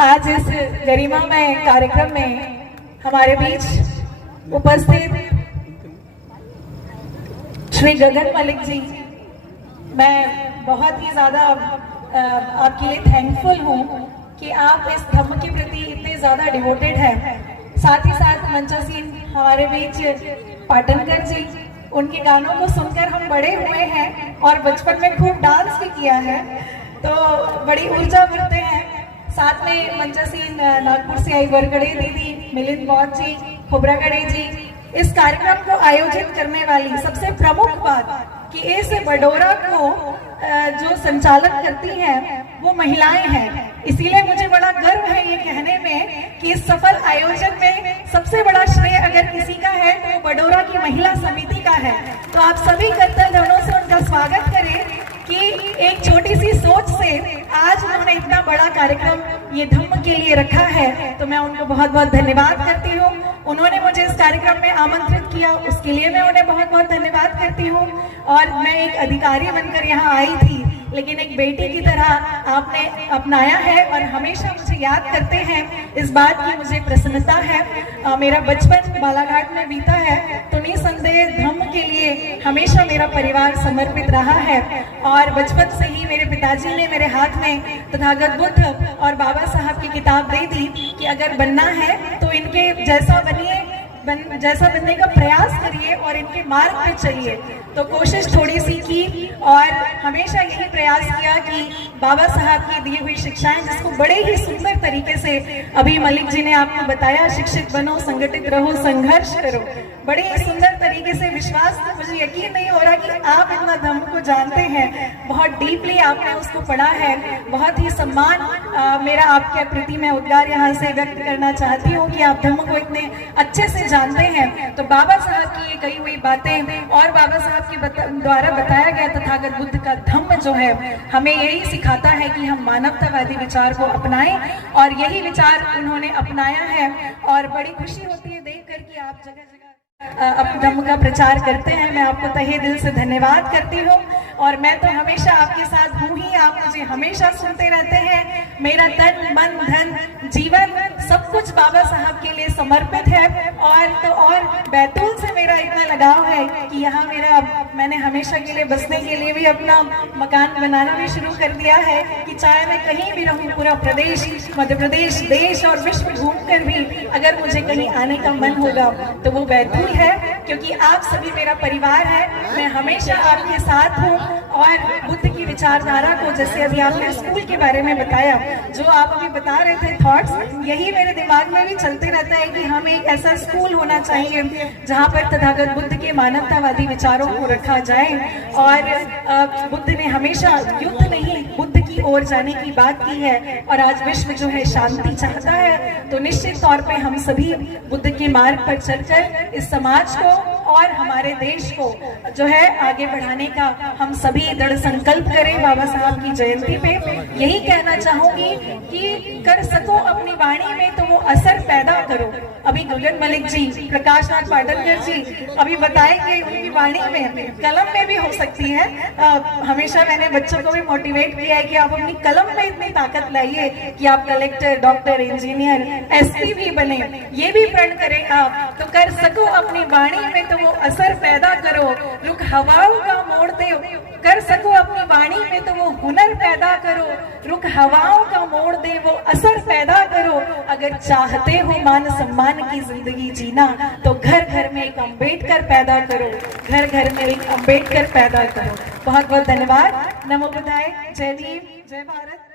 आज इस गरिमामय कार्यक्रम में हमारे बीच उपस्थित श्री गगन मलिक जी, मैं बहुत ही ज़्यादा आपके लिए थैंकफुल हूँ कि आप इस धर्म के प्रति इतने ज़्यादा डिवोटेड हैं। साथ ही साथ मंचासीन हमारे बीच पाटनकर जी, उनके गानों को सुनकर हम बड़े हुए हैं और बचपन में खूब डांस भी किया है, तो बड़ी ऊर्जा भरते हैं। साथ में मंचासीन नागपुर से आई वरगड़े दीदी, मिलिंद बौद्ध जी, खोबरागड़े जी, इस कार्यक्रम को आयोजित करने वाली सबसे प्रमुख बात कि इस बडोरा को जो संचालन करती हैं वो महिलाएं हैं। इसीलिए मुझे बड़ा गर्व है ये कहने में कि इस सफल आयोजन में सबसे बड़ा श्रेय अगर किसी का है तो वो बडोरा की महिला समिति का है। तो आप सभी करतल ध्वनों से उनका स्वागत करें कि एक छोटी सी सोच से आज उन्होंने इतना बड़ा कार्यक्रम ये धम्म के लिए रखा है, तो मैं उनको बहुत बहुत धन्यवाद करती हूँ। उन्होंने मुझे इस कार्यक्रम में आमंत्रित किया, उसके लिए मैं उन्हें बहुत बहुत धन्यवाद करती हूँ। और मैं एक अधिकारी बनकर यहाँ आई थी, लेकिन एक बेटी की तरह आपने अपनाया है और हमेशा मुझे याद करते हैं, इस बात की मुझे प्रसन्नता है। मेरा बचपन बालाघाट में बीता है, तो निसंदेह धम्म के लिए हमेशा मेरा परिवार समर्पित रहा है। और बचपन से ही मेरे पिताजी ने मेरे हाथ में तथागत बुद्ध और बाबा साहब की किताब दे दी कि अगर बनना है तो इनके जैसा बनिए, जैसा बनने का प्रयास करिए और इनके मार्ग पे चलिए। तो कोशिश थोड़ी सी की और हमेशा यही प्रयास किया कि बाबा साहब की दी हुई शिक्षाएं, जिसको बड़े ही सुंदर तरीके से अभी मलिक जी ने आपको बताया, शिक्षित बनो, संगठित रहो, संघर्ष करो, बड़े ही सुंदर तरीके से। विश्वास तो मुझे यकीन नहीं हो रहा कि आप इतना धम्म को जानते हैं, बहुत डीपली आपने उसको पढ़ा है। बहुत ही सम्मान मेरा आपके प्रति मैं उद्गार यहाँ से व्यक्त करना चाहती हूँ कि आप धम्म को इतने अच्छे से जानते हैं। तो बाबा साहब की ये कही हुई बातें और बाबा साहब के द्वारा बताया गया तथागत बुद्ध का धम्म जो है हमें यही सिखाता है कि हम मानवतावादी विचार को अपनाएं, और यही विचार उन्होंने अपनाया है। और बड़ी खुशी होती है देखकर कि आप जगह जगह अपने धम्म का प्रचार करते हैं। मैं आपको तहे दिल से धन्यवाद करती हूँ। और मैं तो हमेशा आपके साथ हूँ ही, आप मुझे हमेशा सुनते रहते हैं। मेरा तन, मन, धन, जीवन सब कुछ बाबा साहब के लिए समर्पित है। और बैतूल से मेरा इतना लगाव है कि यहाँ मैंने हमेशा के लिए बसने के लिए भी अपना मकान बनाना भी शुरू कर दिया है कि चाहे मैं कहीं भी रहूँ, पूरा प्रदेश, मध्य प्रदेश, देश और विश्व घूमकर भी अगर मुझे कहीं आने का मन होगा तो वो बैतूल है, क्योंकि आप सभी मेरा परिवार है। मैं हमेशा आपके साथ हूँ। और बुद्ध की विचारधारा को, जैसे अभी आपने स्कूल के बारे में बताया, जो आप अभी बता रहे थे थॉट्स, यही मेरे दिमाग में भी चलते रहता है कि हम एक ऐसा स्कूल होना चाहिए जहाँ पर तथागत बुद्ध के मानवतावादी विचारों को रखा जाए। और बुद्ध ने हमेशा युद्ध नहीं, बुद्ध की ओर जाने की बात की है। और आज विश्व जो है शांति चाहता है, तो निश्चित तौर पे हम सभी बुद्ध के मार्ग पर चलकर इस समाज को और हमारे देश को जो है आगे बढ़ाने का हम सभी दृढ़ संकल्प करें। बाबा साहब की जयंती पे यही कहना चाहूंगी कि कर सको अपनी वाणी में तो वो असर पैदा करो। अभी गगन मलिक जी, प्रकाश नाथ पाटनकर जी अभी बताएंगे, उनकी वाणी में, कलम में भी हो सकती है। हमेशा मैंने बच्चों को भी मोटिवेट किया है कि आप अपनी कलम में इतनी ताकत लाइए कि आप कलेक्टर, डॉक्टर, इंजीनियर, एसपी भी बने। ये भी प्रण करें आप, तो कर सको अपनी वाणी में तो वो असर पैदा करो, रुख हवाओं का मोड़ दे। कर सको अपनी वाणी में तो वो हुनर पैदा करो, रुख हवाओं का मोड़ दे, वो असर पैदा करो। अगर चाहते हो मान सम्मान की जिंदगी जीना तो घर घर में एक अम्बेडकर पैदा करो, घर घर में एक अम्बेडकर पैदा करो। बहुत बहुत धन्यवाद। नमो बुद्धाय। जय भीम, जय भारत।